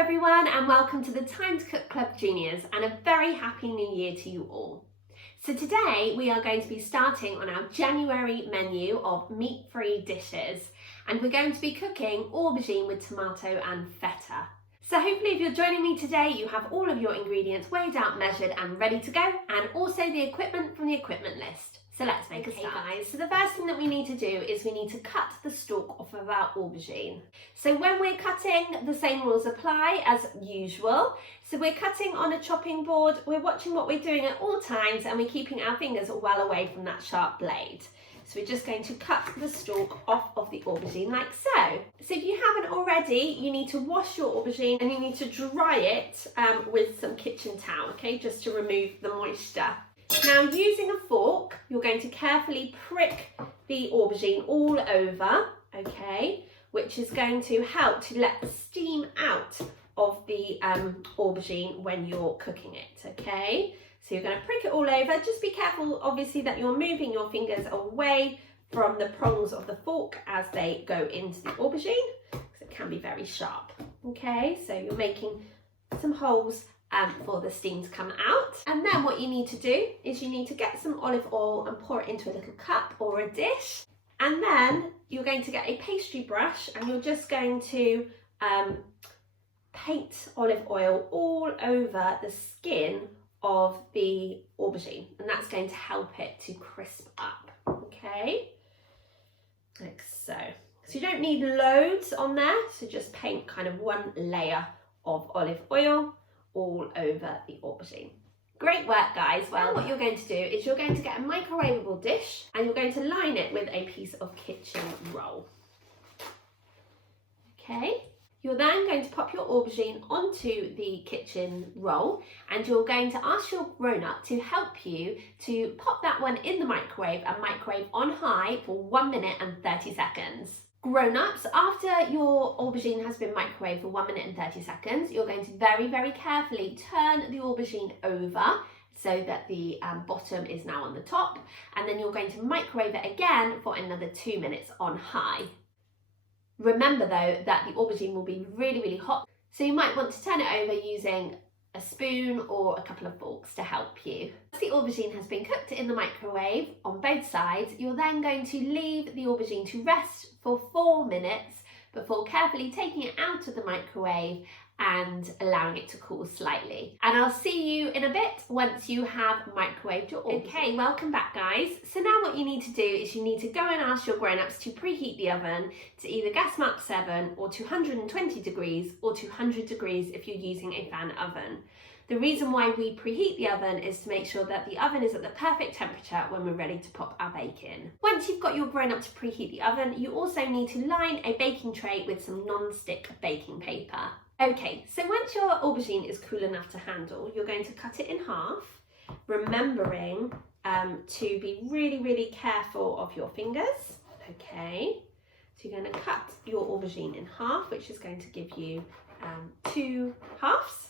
everyone, and welcome to the Time to Cook Club Juniors, and a very happy new year to you all. So today we are going to be starting on our January menu of meat-free dishes, and we're going to be cooking aubergine with tomato and feta. So hopefully if you're joining me today, you have all of your ingredients weighed out, measured and ready to go, and also the equipment from the equipment list. So let's make a start. Guys, so the first thing that we need to do is we need to cut the stalk off of our aubergine. So when we're cutting, the same rules apply as usual. So we're cutting on a chopping board, we're watching what we're doing at all times, and we're keeping our fingers well away from that sharp blade. So we're just going to cut the stalk off of the aubergine like so. So if you haven't already, you need to wash your aubergine and you need to dry it with some kitchen towel, okay, just to remove the moisture. Now, using a fork, you're going to carefully prick the aubergine all over, okay, which is going to help to let the steam out of the aubergine when you're cooking it, okay? So you're going to prick it all over. Just be careful, obviously, that you're moving your fingers away from the prongs of the fork as they go into the aubergine, because it can be very sharp, okay? So you're making some holes for the steam to come out. And then what you need to do is you need to get some olive oil and pour it into a little cup or a dish. And then you're going to get a pastry brush and you're just going to paint olive oil all over the skin of the aubergine, and that's going to help it to crisp up, okay? Like so. So you don't need loads on there, so just paint kind of one layer of olive oil all over the aubergine. Great work, guys. Well, what you're going to do is you're going to get a microwavable dish and you're going to line it with a piece of kitchen roll. Okay. You're then going to pop your aubergine onto the kitchen roll and you're going to ask your grown-up to help you to pop that one in the microwave and microwave on high for 1 minute and 30 seconds. Grown-ups, after your aubergine has been microwaved for 1 minute and 30 seconds, you're going to very, very carefully turn the aubergine over so that the bottom is now on the top, and then you're going to microwave it again for another 2 minutes on high. Remember though that the aubergine will be really, really hot, so you might want to turn it over using a spoon or a couple of forks to help you. Once the aubergine has been cooked in the microwave on both sides, you're then going to leave the aubergine to rest for 4 minutes before carefully taking it out of the microwave and allowing it to cool slightly. And I'll see you in a bit once you have microwaved your aubergine. Okay, welcome back, guys. So now what you need to do is you need to go and ask your grown-ups to preheat the oven to either gas mark 7 or 220 degrees or 200 degrees if you're using a fan oven. The reason why we preheat the oven is to make sure that the oven is at the perfect temperature when we're ready to pop our bacon. Once you've got your grown-up to preheat the oven, you also need to line a baking tray with some non-stick baking paper. Okay, so once your aubergine is cool enough to handle, you're going to cut it in half, remembering to be really, really careful of your fingers. Okay, so you're going to cut your aubergine in half, which is going to give you 2 halves.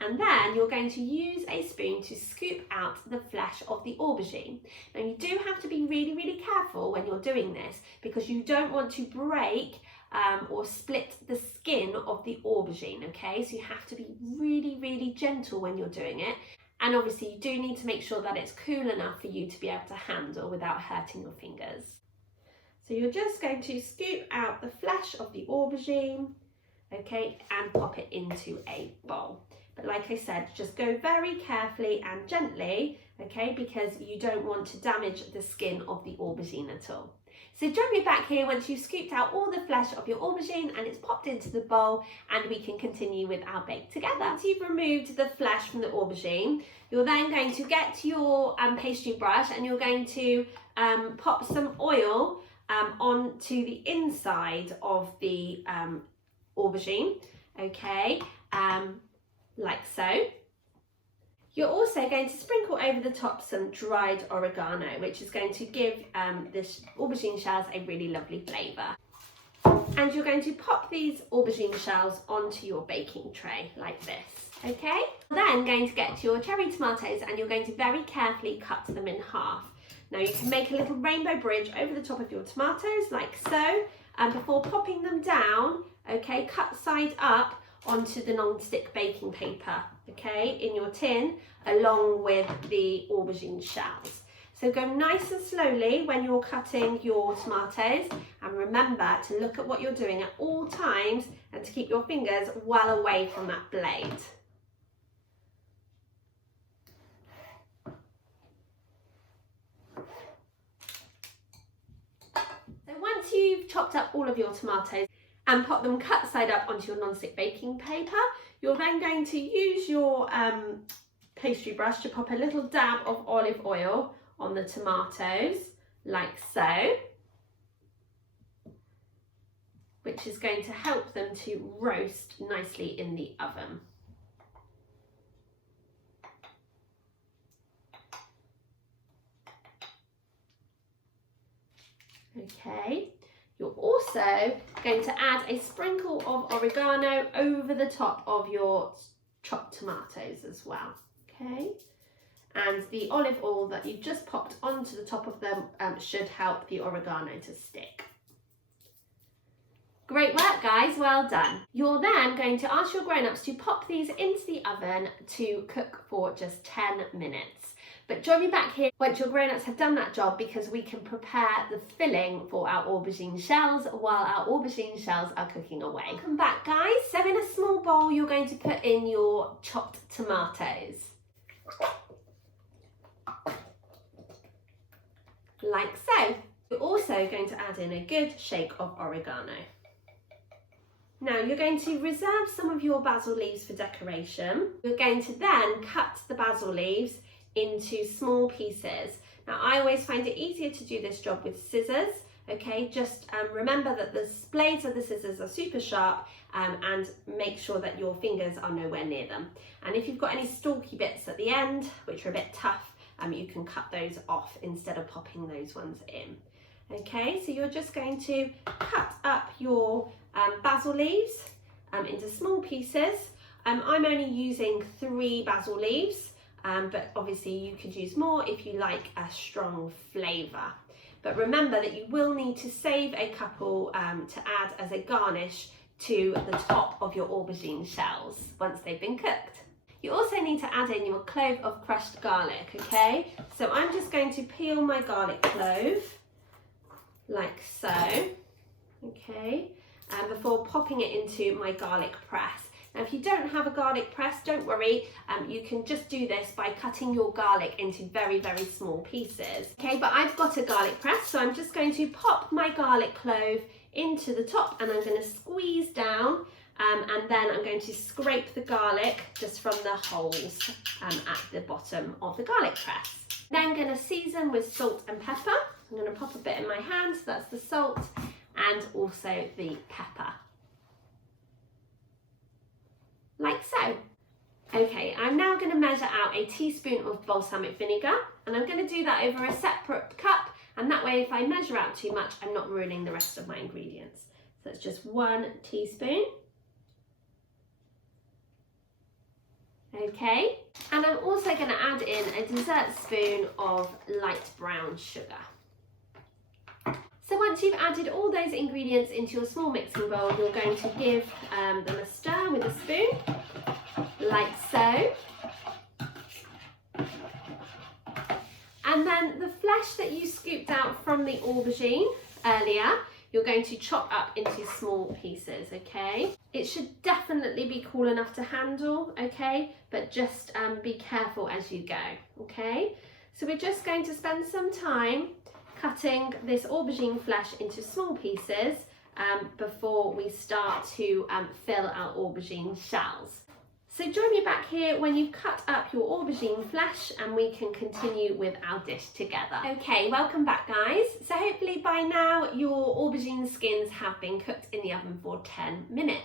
And then you're going to use a spoon to scoop out the flesh of the aubergine. Now you do have to be really, really careful when you're doing this, because you don't want to break or split the skin of the aubergine, okay? So you have to be really, really gentle when you're doing it. And obviously you do need to make sure that it's cool enough for you to be able to handle without hurting your fingers. So you're just going to scoop out the flesh of the aubergine, okay, and pop it into a bowl. But like I said, just go very carefully and gently, okay, because you don't want to damage the skin of the aubergine at all. So join me back here once you've scooped out all the flesh of your aubergine and it's popped into the bowl, and we can continue with our bake together. Once you've removed the flesh from the aubergine, you're then going to get your pastry brush and you're going to pop some oil onto the inside of the aubergine, okay, like so. You're also going to sprinkle over the top some dried oregano, which is going to give this aubergine shells a really lovely flavour. And you're going to pop these aubergine shells onto your baking tray like this, okay? Then going to get your cherry tomatoes and you're going to very carefully cut them in half. Now you can make a little rainbow bridge over the top of your tomatoes like so, and before popping them down, okay, cut side up onto the non-stick baking paper, okay, in your tin, along with the aubergine shells. So go nice and slowly when you're cutting your tomatoes, and remember to look at what you're doing at all times and to keep your fingers well away from that blade. So once you've chopped up all of your tomatoes and pop them cut side up onto your non-stick baking paper, you're then going to use your pastry brush to pop a little dab of olive oil on the tomatoes, like so, which is going to help them to roast nicely in the oven. Okay, you're also going to add a sprinkle of oregano over the top of your chopped tomatoes as well, okay? And the olive oil that you just popped onto the top of them should help the oregano to stick. Great work, guys, well done. You're then going to ask your grown-ups to pop these into the oven to cook for just 10 minutes. But join me back here once your grown-ups have done that job, because we can prepare the filling for our aubergine shells while our aubergine shells are cooking away. Welcome back, guys. So in a small bowl, you're going to put in your chopped tomatoes. Like so. You're also going to add in a good shake of oregano. Now you're going to reserve some of your basil leaves for decoration. You're going to then cut the basil leaves into small pieces. Now I always find it easier to do this job with scissors, okay? Just remember that the blades of the scissors are super sharp, and make sure that your fingers are nowhere near them. And if you've got any stalky bits at the end, which are a bit tough, you can cut those off instead of popping those ones in. Okay, so you're just going to cut up your basil leaves into small pieces. I'm only using 3 basil leaves, but obviously you could use more if you like a strong flavour. But remember that you will need to save a couple to add as a garnish to the top of your aubergine shells once they've been cooked. You also need to add in your clove of crushed garlic, okay? So I'm just going to peel my garlic clove, like so, okay? And before popping it into my garlic press. Now if you don't have a garlic press, don't worry, you can just do this by cutting your garlic into very, very small pieces. Okay, but I've got a garlic press, so I'm just going to pop my garlic clove into the top, and I'm going to squeeze down, and then I'm going to scrape the garlic just from the holes at the bottom of the garlic press. Then I'm going to season with salt and pepper. I'm going to pop a bit in my hand, so that's the salt and also the pepper. Like so. Okay, I'm now going to measure out a teaspoon of balsamic vinegar, and I'm going to do that over a separate cup, and that way if I measure out too much, I'm not ruining the rest of my ingredients. So it's just 1 teaspoon. Okay, and I'm also going to add in a dessert spoon of light brown sugar. So once you've added all those ingredients into your small mixing bowl, you're going to give them a stir with a spoon, like so. And then the flesh that you scooped out from the aubergine earlier, you're going to chop up into small pieces, okay? It should definitely be cool enough to handle, okay? But just be careful as you go, okay? So we're just going to spend some time cutting this aubergine flesh into small pieces before we start to fill our aubergine shells. So join me back here when you've cut up your aubergine flesh, and we can continue with our dish together. Okay, welcome back, guys. So hopefully by now your aubergine skins have been cooked in the oven for 10 minutes.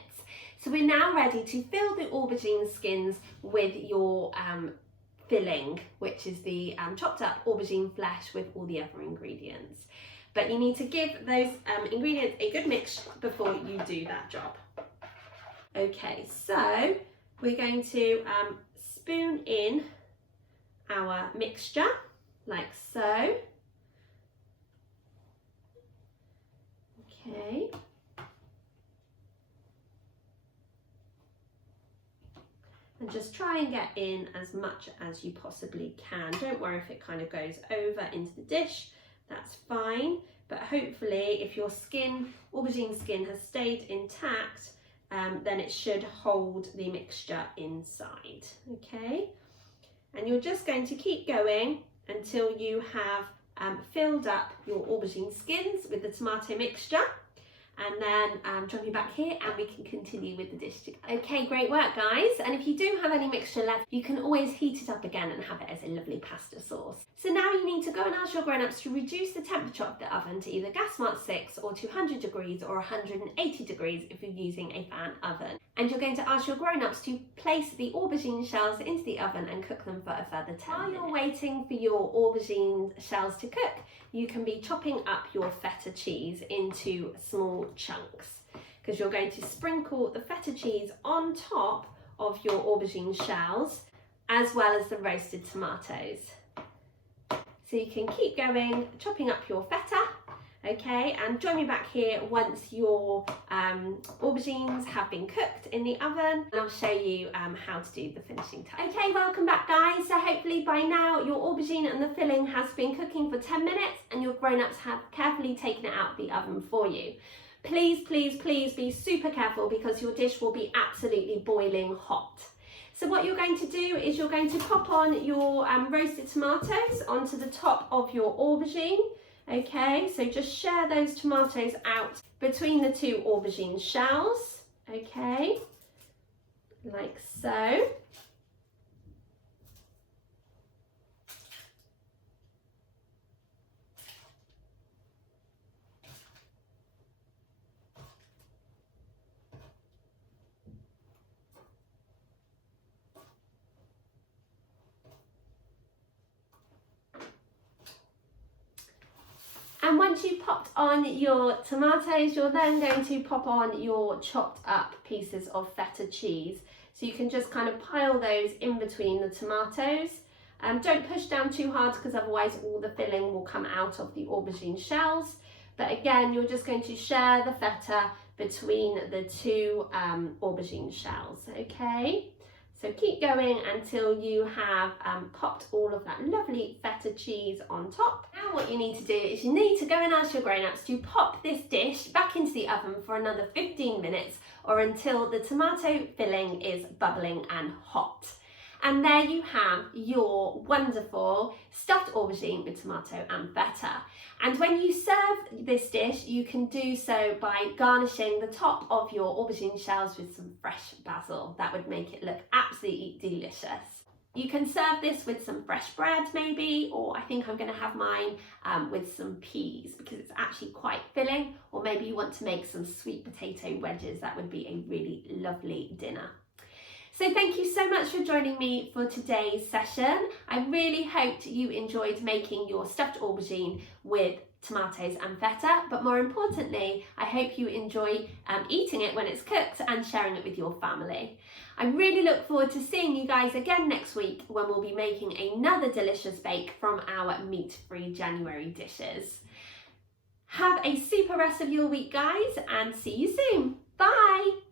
So we're now ready to fill the aubergine skins with your filling, which is the chopped up aubergine flesh with all the other ingredients. But you need to give those ingredients a good mix before you do that job. Okay, so we're going to spoon in our mixture, like so. Okay. And just try and get in as much as you possibly can. Don't worry if it kind of goes over into the dish, that's fine. But hopefully if your aubergine skin has stayed intact, then it should hold the mixture inside, okay? And you're just going to keep going until you have filled up your aubergine skins with the tomato mixture. And then join me back here and we can continue with the dish together. Okay, great work guys. And if you do have any mixture left, you can always heat it up again and have it as a lovely pasta sauce. So now you need to go and ask your grown-ups to reduce the temperature of the oven to either gas mark 6 or 200 degrees or 180 degrees if you're using a fan oven. And you're going to ask your grown-ups to place the aubergine shells into the oven and cook them for a further 10 minutes. While you're waiting for your aubergine shells to cook, you can be chopping up your feta cheese into small chunks, because you're going to sprinkle the feta cheese on top of your aubergine shells as well as the roasted tomatoes. So you can keep going, chopping up your feta, okay, and join me back here once your aubergines have been cooked in the oven, and I'll show you how to do the finishing touch. Okay, welcome back guys. So hopefully by now your aubergine and the filling has been cooking for 10 minutes and your grown-ups have carefully taken it out of the oven for you. Please, please, please be super careful because your dish will be absolutely boiling hot. So what you're going to do is you're going to pop on your roasted tomatoes onto the top of your aubergine. Okay, so just share those tomatoes out between the two aubergine shells, okay, like so. And once you've popped on your tomatoes, you're then going to pop on your chopped up pieces of feta cheese. So you can just kind of pile those in between the tomatoes. Don't push down too hard because otherwise all the filling will come out of the aubergine shells. But again, you're just going to share the feta between the two aubergine shells, okay? So keep going until you have popped all of that lovely feta cheese on top. Now what you need to do is you need to go and ask your grown-ups to pop this dish back into the oven for another 15 minutes or until the tomato filling is bubbling and hot. And there you have your wonderful stuffed aubergine with tomato and feta. And when you serve this dish, you can do so by garnishing the top of your aubergine shells with some fresh basil. That would make it look absolutely delicious. You can serve this with some fresh bread maybe, or I think I'm going to have mine with some peas because it's actually quite filling, or maybe you want to make some sweet potato wedges. That would be a really lovely dinner. So thank you so much for joining me for today's session. I really hoped you enjoyed making your stuffed aubergine with tomatoes and feta, but more importantly, I hope you enjoy eating it when it's cooked and sharing it with your family. I really look forward to seeing you guys again next week when we'll be making another delicious bake from our meat-free January dishes. Have a super rest of your week, guys, and see you soon. Bye!